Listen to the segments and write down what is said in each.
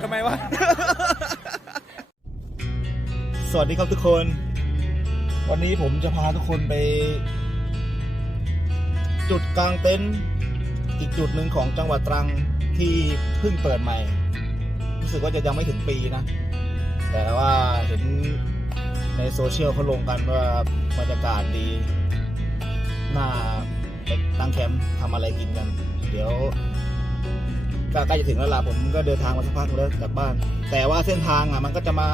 เคแล้วคุณแล้วผมก็โดทำไมวะ สวัสดีครับทุกคน วันนี้ผมจะพาทุกคนไป จุดกลางเต็นท์อีกจุดหนึ่งของจังหวัดตรังที่เพิ่งเปิดใหม่ รู้สึกว่าจะยังไม่ถึงปีนะ แต่ว่าเห็นในโซเชียลเขาลงกันว่าบรรยากาศดีน่าไปตั้งแคมป์ทำอะไรกินกัน ก็ใกล้จะถึงแล้วล่ะผมก็เดินทางมาสักพักแล้วจากบ้าน แต่ว่าเส้นทางอะมันก็จะมา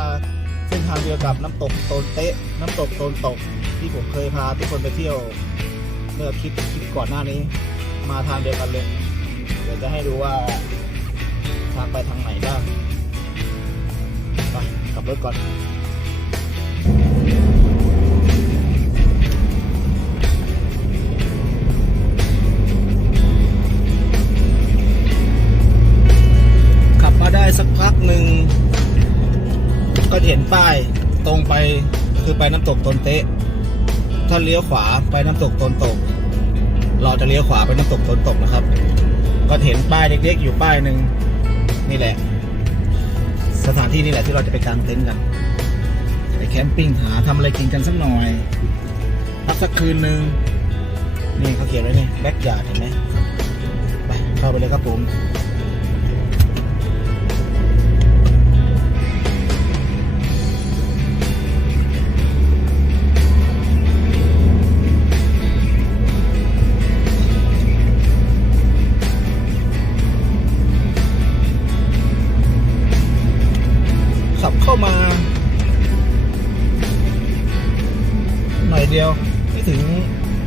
เส้นทางเดียวกับน้ำตกโตนเตะ น้ำตกโตนตก ที่ผมเคยพาทุกคนไปเที่ยว เมื่อคลิปคลิปก่อนหน้านี้ มาทางเดียวกันเลยเดี๋ยวจะให้ดูว่าทางไปทางไหนบ้างไปขับรถก่อน ก็เห็นป้ายตรงไปคือไปน้ำตกตนเตะ ถ้าเลี้ยวขวาไปน้ำตกตนตก เราจะเลี้ยวขวาไปน้ำตกตนตกนะครับ ก็เห็นป้ายเล็กๆอยู่ป้ายหนึ่งนี่แหละ สถานที่นี่แหละที่เราจะไปกางเต็นท์กันไปแคมปิ้งหาทำอะไรกินกันสักหน่อยพักสักคืนหนึ่งนี่เขาเขียนไว้นี่แบ็กยาร์ดเห็นไหมไปเข้าไปเลยครับผม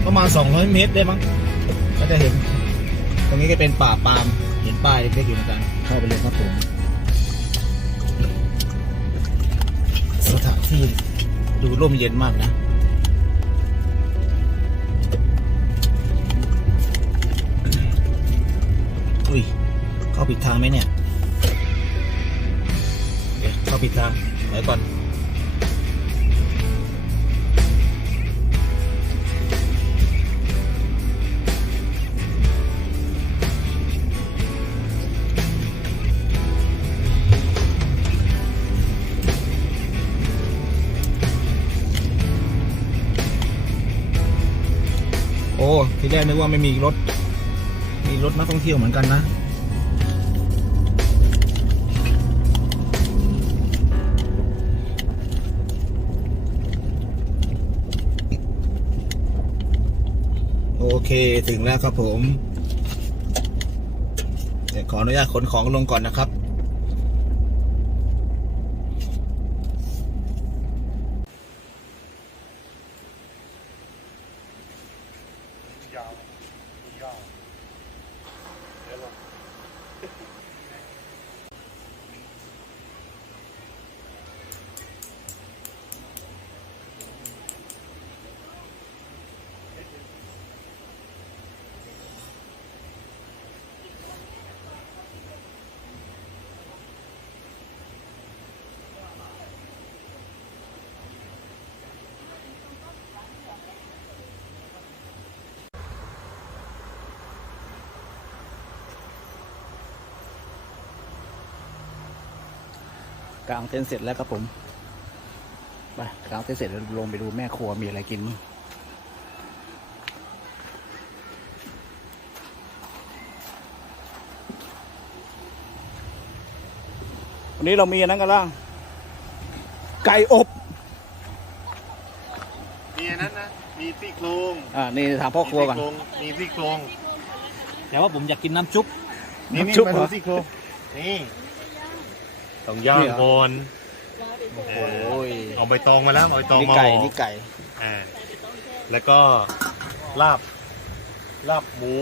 ประมาณ 200 เมตรได้มั้งก็จะเห็น ตรงนี้ก็เป็นป่าปาล์มเห็นป้ายเล็กๆอยู่เหมือนกันเข้าไปเลยครับผมสถานที่ดูร่มเย็นมากนะอุ้ยเข้าผิดทางไหมเนี่ยเดี๋ยวเข้าผิดทางไหนก่อน อ้ทีแรกนึกว่าไม่มีรถ มีรถนักท่องเที่ยวเหมือนกันนะโอเคถึงแล้วครับผม เดี๋ยวขออนุญาตขนของลงก่อนนะครับ กางเต็นท์เสร็จแล้วครับผมไปกางเต็นท์เสร็จแล้วลงไปดูแม่ครัวมีอะไรกินมั้งวันนี้เรามีอันนั้นกันล่างไก่อบมีอันนั้นนะ มีซี่โครงอ่านี่ถามพ่อครัวก่อน มีซี่โครงแต่ว่าผมอยากกินน้ำจุ๊บมีซี่โครงนี่น้ำซุปมาเหรดูอซี่โครงนี่ ต้องย่างนี่เหรอก่อนโอ้ยเอาใบตองมาแล้วเอาใบตองนี่มาไก่ห่อนี่ไก่ อ่าแล้วก็ลาบ ลาบหมู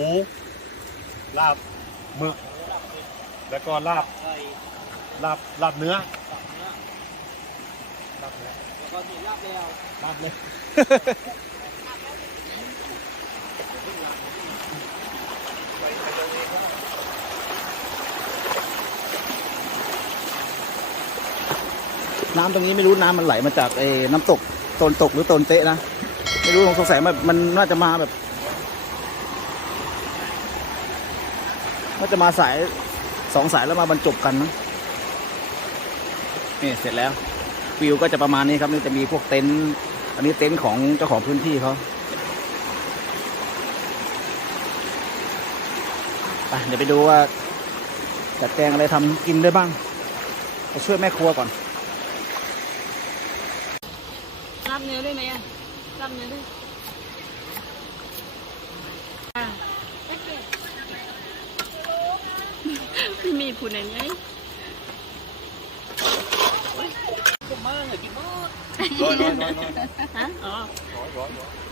ลาบหมึก แล้วก็ลาบลาบลาบเนื้อลาบเนื้อลาบเลย น้ำตรงนี้ไม่รู้น้ำมันไหลมาจากไอ้น้ำตกโตนตกหรือโตนเตะนะ ไม่รู้สงสัยมันมันน่าจะมาแบบน่าจะมาสายสองสายแล้วมาบรรจบกันนะนี่เสร็จแล้วฟิวก็จะประมาณนี้ครับนี่จะมีพวกเต็นท์อันนี้เต็นท์ของเจ้าของพื้นที่เขาไปเดี๋ยวไปดูว่าจัดแจงอะไรทำกินได้บ้างไปช่วยแม่ครัวก่อน รับ เนื้อได้ไหมอะรับเนื้อด้วยอะพี่มีผู้ไหนไหมร้อยร้อยร้อยร้อยฮะอ๋อร้อยร้อยร้อย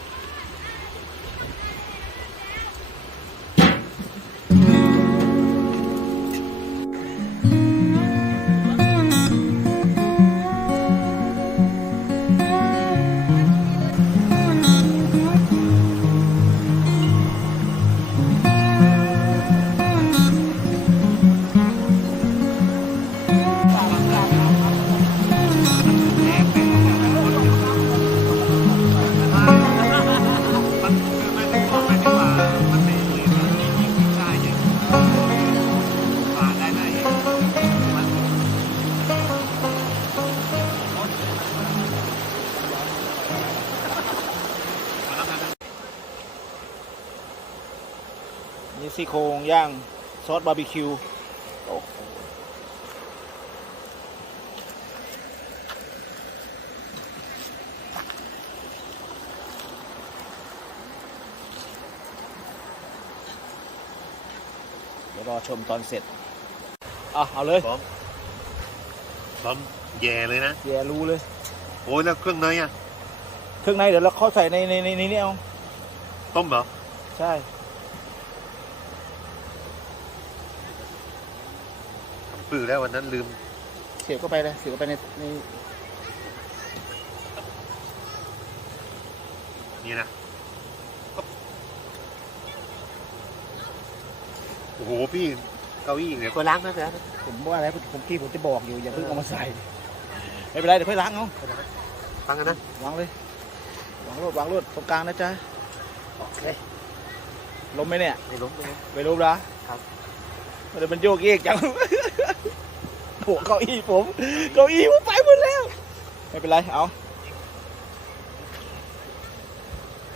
โครงย่างซอสบาร์บีคิวโอ้โหเดี๋ยวรอชมตอนเสร็จ อะ เอาเลยพร้อมพร้อมแย่เลยนะแย่รู้เลย โอ้ยแล้วเครื่องเนยอะ เครื่องในเดี๋ยวเราเข้าใส่ในในในในนี้เอาต้มเหรอ ใช่ ทำปื้อแล้ววันนั้นลืม เสียบเข้าไปเลยเสียบเข้าไปในในนี่นะ โอ้โห พี่เก้าอี้เนี่ยก็ล้างนะเดี๋ยวนะผมว่าอะไรผมกี้ผมจะบอกอยู่อย่าเพิ่งเอามาใส่ไม่เป็นไรเดี๋ยวค่อยล้างเอาฟังกันนะวางเลยวางรถวางรถตรงกลางนะจ๊ะโอเคล้มไหมเนี่ยไม่ล้มเลยไม่ล้มนะครับเดี๋ยวมันโยกเยกจัง โอ้เก้าอี้ผมเก้าอี้ผมไปหมดแล้ว ไม่เป็นไรเอา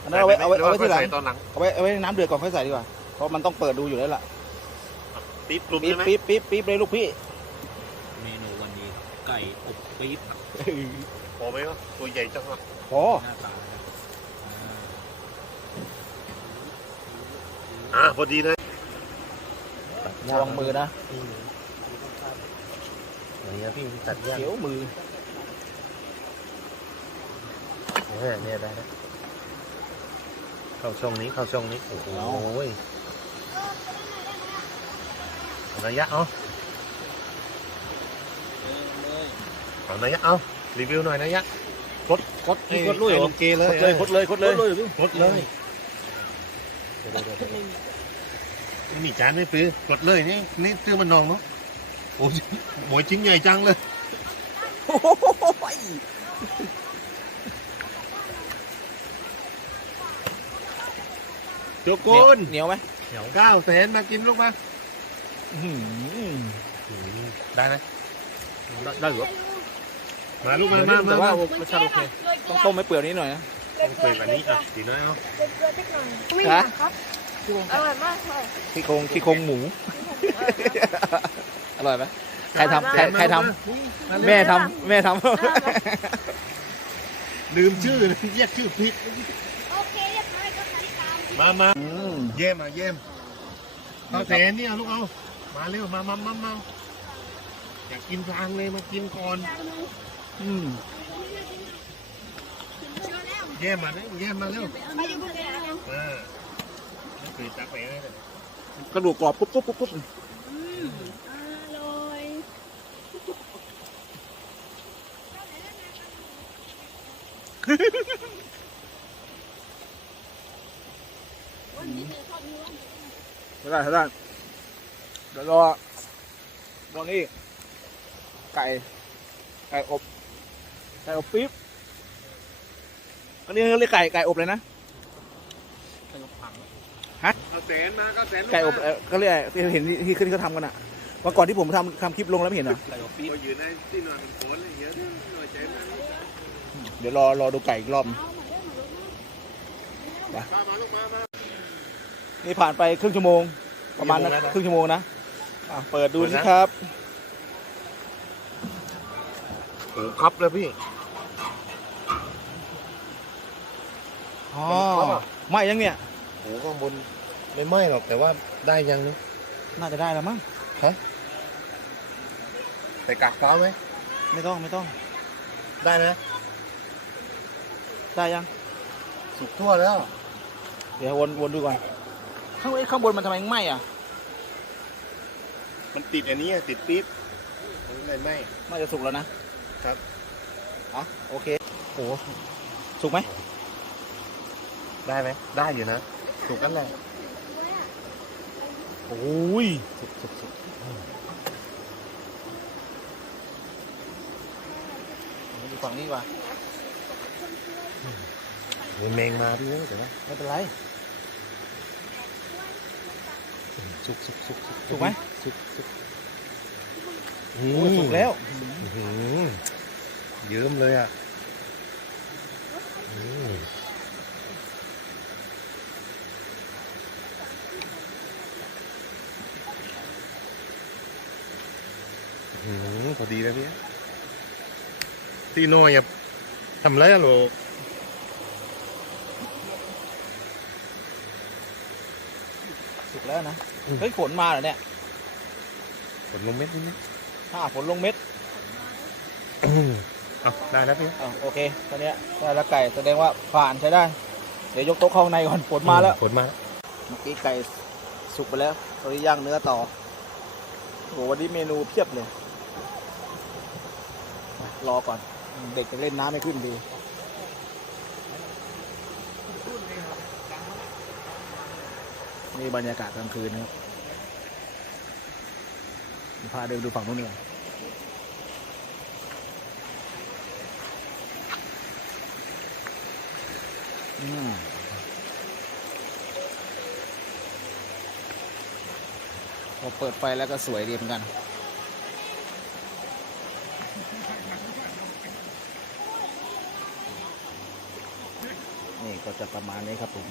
อันนั้นเอาไว้เอาไว้เอาไว้ที่หลังใส่ตอนหลังเอาไว้เอาไว้ในน้ำเดือดก่อนค่อยใส่ดีกว่าเพราะมันต้องเปิดดูอยู่แล้วล่ะติ๊บกลุ่มปี๊บใช่ไหมปี๊บปี๊บปี๊บเลยลูกพี่เมนูวันนี้ไก่อบปี๊บพอไหมวะตัวใหญ่จังวะพอหน้าตาครับอ่าอ่าพอดีเลยระวังมือนะ อย่างเงี้ยพี่ตัดยากเขียวมือเนี่ยได้นะเข้าช่องนี้เข้าช่องนี้ โอ้โหเอาระยะเอาเอาระยะเอารีวิวหน่อยระยะกดกดนี่กดลุยเหรอเกเลยกดเลยกดเลยกดเลยกดเลยมีจานไม่ปื้อกดเลยนี่นี่ตื้อมันนองเนาะ โอ้ยหมวยชิ้นใหญ่จังเลยโอ้ยเจ้าโกนเหนียวไหมเก้าแสนมากินลูกมาอื้อหือได้ไหมได้เหรอมาลูกมามามาแต่ว่ามารสชาติโอเคต้องต้มไม่เปื่อยนิดหน่อยนะต้องเปิดแบบนี้อะดีน้อยเอาวิ่งฮะครับอร่อยมากเลยที่โครงที่โครงหมูอ ร่อยไหมใครทำใครใครทำแม่ทำแม่ทลืมชื่อเรียกชื่อผิดโอเคเรียบร้อยก็ติดตามมามาำอืมเยี่ยมมาเยี่ยมเอาแสนนี่เอาลูกเอา มาเร็วมามามามาอยากกินกลางเลยมากินก่อน อืมเยี่ยมมาเร็วเยี่ยมมาเร็วไปอยู่บนเรือยังเออคือจักไปเลยกระดูกกรอบปุ๊บปุ๊บปุ๊บปุ๊บ อืมอร่อย ไม่ได้ไม่ได้เดี๋ยวรอรอนี่ไก่ไก่อบไก่อบปี๊บอันนี้เรียกไก่ไก่อบเลยนะฮะเอาแสนมาก็แสนลูไก่อบมาเอ่อเขาเรียกที่เห็นที่ที่ขึ้นเขาทำกันอะว่าก่อนที่ผมทำทำคลิปลงแล้วไม่เห็นเหรอ ไก่อบปี๊บก็อยู่ในที่นอนโคนอะไรเยอะหน่อยใจมัน เดี๋ยวรอรอดูไก่อีกรอบไปนี่ผ่านไปครึ่งชั่วโมง ประมาณนะครึ่งชั่วโมงนะอะเปิดดูสิครับโอ้ครับแล้วพี่อ๋อไหม่ยังเนี่ยโอ้ข้างบนไม่ไหม้หรอกแต่ว่าได้ยังนี่น่าจะได้แล้วมั้งใส่กากฟ้าไหมไม่ต้องไม่ต้อง ได้นะ ได้ยัง สุกทั่วแล้ว เดี๋ยววนวนดูก่อน ข้างบนข้างบนมันทำไมไหม้อะ มันติดอันนี้อะติดปี๊บมันเลยไหม้น่าจะสุกแล้วนะครับอ๋อโอเคโอ้สุกไหม ได้ไหมได้อยู่นะสุกกันแหละโอ้ยสุกสุกสุกดูฝั่งนี้ดีกว่า มีเมงมาพี่เดี๋ยวนะไม่เป็นไรสุกสุกสุกสุกสุกไหมสุกสุกโอ้ยสุกแล้วอื้อหือเยิ้มเลยอะอืมอื้อหือพอดีแล้วพี่ตีน้อยอะทำไรอะลูก สุก แล้วนะเฮ้ยฝนมาเหรอเนี่ยผลลงเม็ดนิดนึงถ้าฝนลงเม็ดเอาได้แล้วพี่อะโอเคตอนเนี้ยได้แล้วไก่แสดงว่าผ่านใช้ได้ เดี๋ยวยกโต๊ะเข้าข้างในก่อนฝนมาแล้วผลมาเมื่อกี้ไก่สุกไปแล้วตอนนี้ย่างเนื้อต่อโหวันนี้เมนูเพียบเลย รอก่อน เด็กจะเล่นน้ำไม่ขึ้นดี นี่บรรยากาศกลางคืนนะครับพาเดินดูฝั่งนู้นหน่อยอืมพอเปิดไฟแล้วก็สวยดีเหมือนกันนี่ก็จะประมาณนี้ครับผม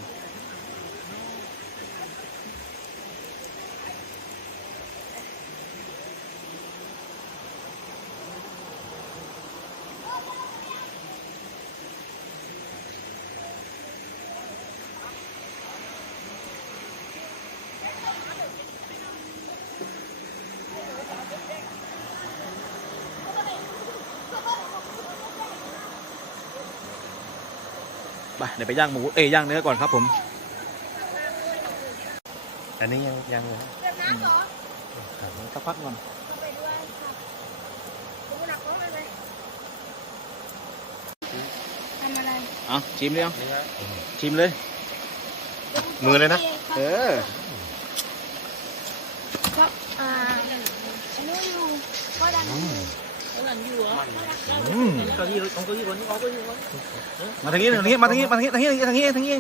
ไปเดี๋ยวไปย่างหมูเอ้ยย่างเนื้อก่อนครับผม อันนี้ยังยังเลยสักพักก่อนทำอะไรอะชิมเลยเอาชิมเลย มือเลยนะ เออก็อ่าอันนี้อยู่ก็ดันก็ดันอยู่เหรออืมเก้าอี้ของ เก้าอี้คนนี้เอาเก้าอี้คนมาทางนี้ทางนี้มาทางนี้มาทางนี้ทางนี้ทางนี้ทางนี้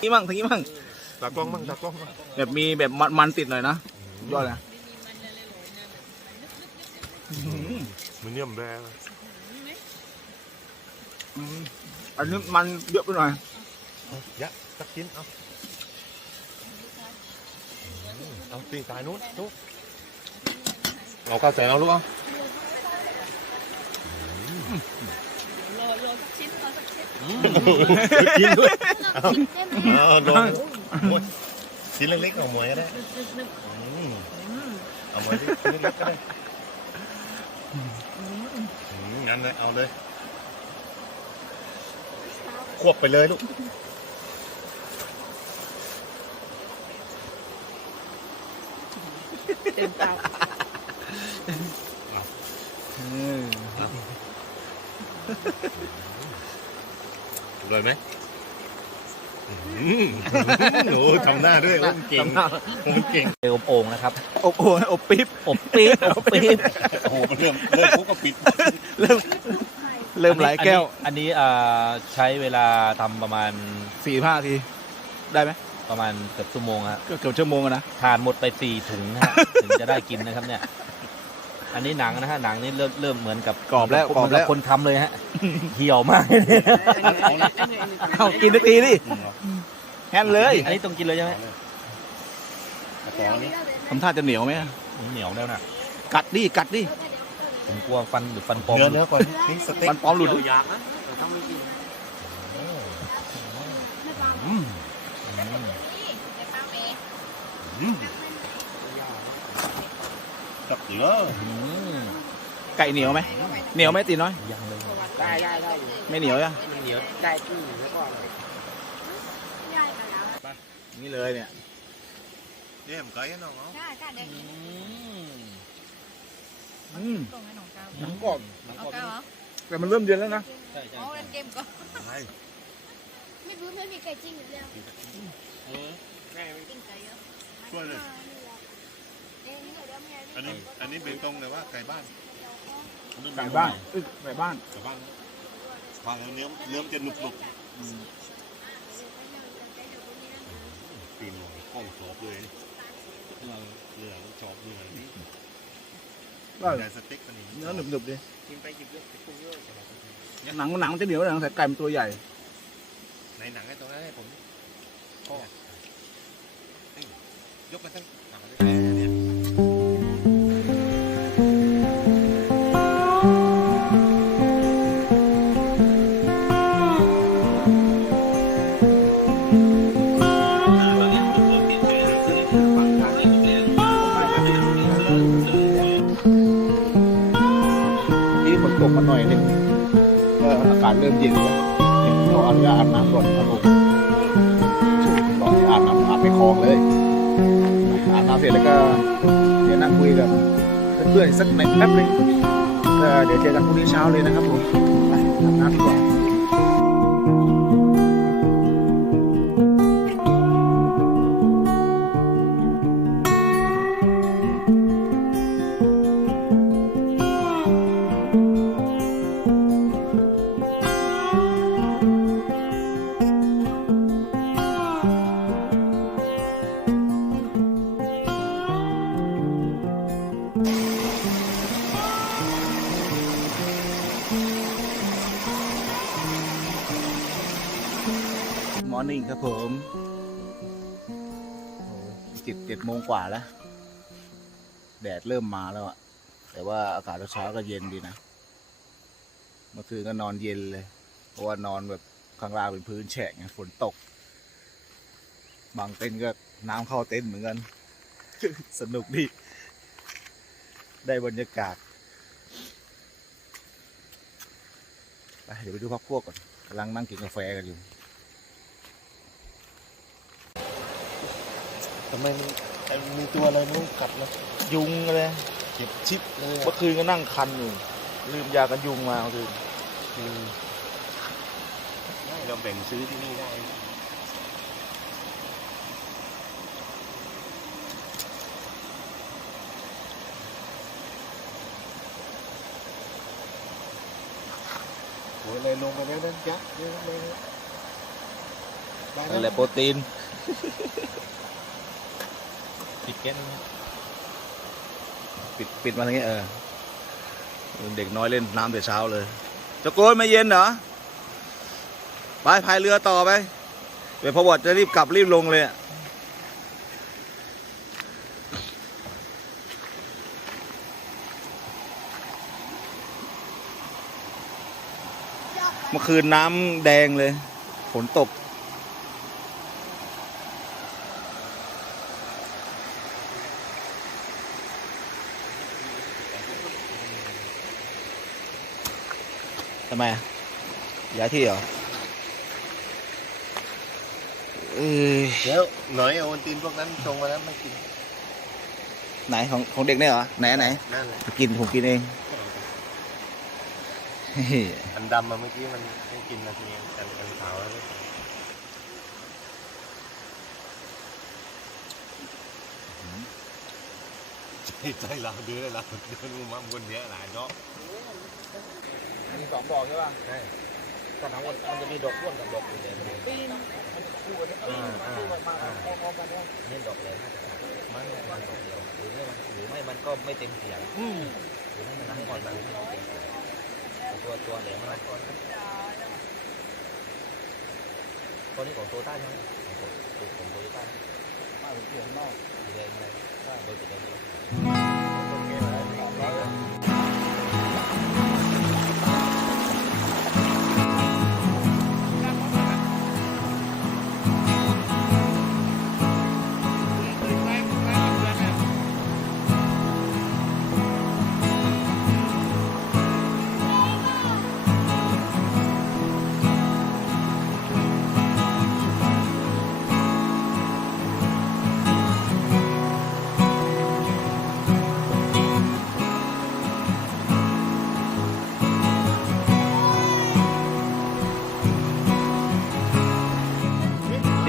นี่มั่งทางนี้มั่งตากล้องมั่งตากล้องมั่งแบบมีแบบมันมันติดหน่อยนะยอดเลยมันเยี่ยมแรงอืมอันนี้มันเยอะไปหน่อยยะสักชิ้นเอาเอาตีสายนู้นนู้นเอาข้าวใส่เอาลูกเอา รอรอสักชิ้นรอสักชิ้นกินด้วยเราชิ้นได้ไหมเอาลงโอ้ยชิ้นเล็กๆเอาหมวยก็ได้อืมเอาหมวยที่ชิ้นเล็กๆก็ได้อืมงั้นเลยเอาเลย ควบไปเลยลูกเต็มเตา เออ เลยไหมอืมโอ้ทำหน้าด้วยโอ้เก่งโอ้เก่งเอวโอ่งนะครับ อบโอ่งอบปิ๊บอบปี๊บอบปี๊บโอ้โหมันเริ่มเริ่มปุ๊บก็ปิดเริ่มเริ่มหลายแก้ว อันนี้อันนี้อ่าใช้เวลาทำประมาณสี่ห้าที ได้ไหมประมาณเกือบชั่วโมงฮะก็เกือบชั่วโมงอะนะทานหมดไปสี่ถุงนะฮะถึงจะได้กินนะครับเนี่ย อันนี้หนังนะฮะหนังนี่เริ่มเริ่มเหมือนกับกรอบแล้วเหกรมือนบกัแล้ว คนทำเลยฮะเหี่ยวมากเลยเนี่ยเอากินสักทีดิแฮนเลย อันนี้ต้องกินเลยใช่ไหมกระป๋องนี้ทำท่าจะเหนียวไหมเหนียวแล้วนะกัดดิกัดดิผมกลัวฟันหรือฟันปลอมเนื้อเนื้อก่อนนี่สเต็กมันปลอมหลุดยากนะอืมกับเยอะอืม ไก่เหนียวไหมเหนียวไหมตีน้อย ยังเลยได้ได้ได้อยู่ไม่เหนียวอะเดี๋ยวได้ครึ่งแล้วก็นี่เลยเนี่ยเนี่ยผมไก่ให้น้องเนาะอืมหนังกรอบหนังกรอบแต่มันเริ่มเย็นแล้วนะใช่ใช่ใช่ไม่รู้ไม่มีไก่จริงหรือเปล่าเออจริงไก่เยอะช่วยเลยเอ๊ะนี่เดี๋ยวไม่อันนี้อันนี้เป็นตรงเลยว่าไก่บ้าน ไก่บ้านอึ๊ไก่บ้านไก่บ้านฟังแล้วเนื้อเนื้อมันจะหนุบหนุบปีนหน่อยกล้องชอบเลยนี่เนื้อชอบเนื้อนี่ได้แต่สเต็กมันนี่เนื้อหนึบๆดิกินไปหยิบเยอะปรุงเยอะหนังหนังจะเหนียวหนังแต่ไก่มันตัวใหญ่ในหนังไอ้ตรงนั้นให้ผมพ่อยกมาทั้งาศเริ่มเย็นแล้วเนี่ยเราอาจจะอาบน้ำก่อนครับผมตอนนี้อาบน้ำอาบไปคลองเลย อาบน้ำเสร็จแล้วก็เดี๋ยวนั่งคุยกับเพื่อนๆสักสักแป๊บนึงก็เดี๋ยวเจอกันพรุ่งนี้เช้าเลยนะครับผมอาบน้ำดีกว่า เริ่มมาแล้วอะแต่ว่าอากาศเช้าก็เย็นดีนะ เมื่อคืนก็นอนเย็นเลย เพราะว่านอนแบบข้างล่างเป็นพื้นแฉะไงฝนตก บางเต็นก็น้ำเข้าเต็นเหมือนกัน สนุกดี ได้บรรยากาศ ไปเดี๋ยวไปดูพักพวกก่อนกำลังนั่งกินกาแฟกันอยู่ทำไมมันมีตัวอะไรม่รู้กัดนะ ยุงเลยเจ็บชิดเลยเมื่อคืนก็นั่งคันอยู่ลืมยากันยุงมาเมื่อคืนเราแบ่งซื้อที่นี่ได้โอ้ยเลยลงไปแล้วนั่นยักษ์เลยเลยได้นั่นแหแล้ละวโปรตีนปิดเก็ต ปิดปิดมาทางนี้เออเด็กน้อยเล่นน้ำแต่เช้าเลยตะโกนไม่เย็นเหรอไปพายเรือต่อไปเดี๋ยวพอวอดจะรีบกลับรีบลงเลยเมื่อคืนน้ำแดงเลยฝนตก ทำไมอะย้ายที่เหรอเอ้ยเดี๋ยวหน่อยเอาโอนตีนพวกนั้นตรงมาแล้วไม่กินไหนของของเด็กเนี่ยเหรอไหนไหนนั่นแหละกินผมกินเองเฮ้ยอันดำมาเมื่อกี้มันไม่กินนาทีอันอันขาวแล้วใจเราเดือดเราเดือดมูมาบนเนี้ยหลายเนาะ มีสองบอกใช่ป่ะใช่กระถางมันมันจะมีดอกร่วงกับดอกอยู่เลยปีนคู่กันปีนคู่กันมาพอๆกันเนี่ยดอกเลยมันมันดอกเดียวหรือไม่มันหรือไม่มันก็ไม่เต็มเสียงอืมหรือไม่มันทั้งหมดมันไม่เลยตัวตัวเหลวมันรักก่อนตัวนี้ของโตต้าใช่ไหมของโตของโตต้ามาผมเขียนนอกสีแดงเลยโดยสีแดงเลย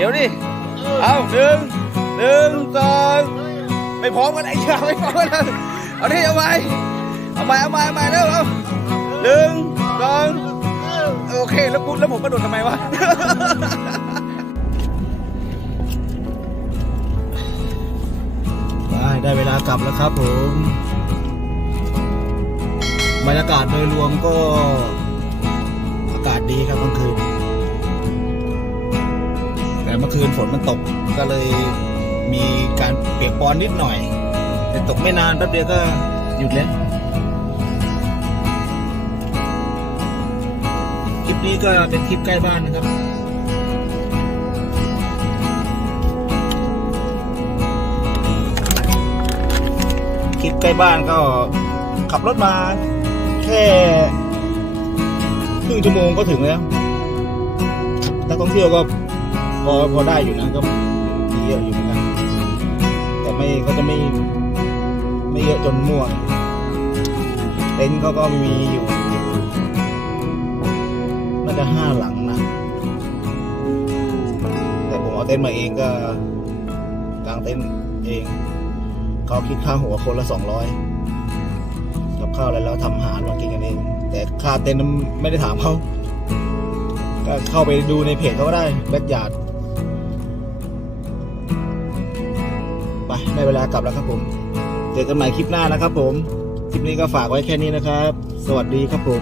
ยวดิ เอาหนึ่งหนึ่งสองไม่พร้อมกันไอ้ชาไม่พร้อมกันเลยเอาดิเอาใหม่เอาใหม่เอาใหม่เอาใหม่เร็วเอาหนึ่งสองโอเคแล้วกูแล้วผมกระโดดทำไมวะได้ได้เวลากลับแล้วครับผมบรรยากาศโดยรวมก็อากาศดีครับกลางคืนแต่ เมื่อคืนฝนมันตกก็เลยมีการเปียกปอนนิดหน่อย แต่ตกไม่นานแป๊บเดียวก็หยุดแล้วคลิปนี้ก็เป็นคลิปใกล้บ้านนะครับคลิปใกล้บ้านก็ขับรถมา แค่ครึ่งชั่วโมงก็ถึงแล้วนักท่องเที่ยวก็ พอพอได้อยู่นะก็มีเยอะอยู่เหมือนกัน แต่ไม่เขาจะไม่ ไม่เยอะจนมั่วเต็นท์เขาก็มีอยู่น่าจะห้าหลังนะ แต่ผมเอาเต็นท์มาเองก็กางเต็นท์เองเขาคิดค่าหัวคนละสองร้อยกับข้าวอะไรแล้วทำอาหารมากินกันเอง แต่ค่าเต็นท์นั้นไม่ได้ถามเขาก็เข้าไปดูในเพจเขาก็ได้แบ็กยาร์ด ได้เวลากลับแล้วครับผม เจอกันใหม่คลิปหน้านะครับผม คลิปนี้ก็ฝากไว้แค่นี้นะครับ สวัสดีครับผม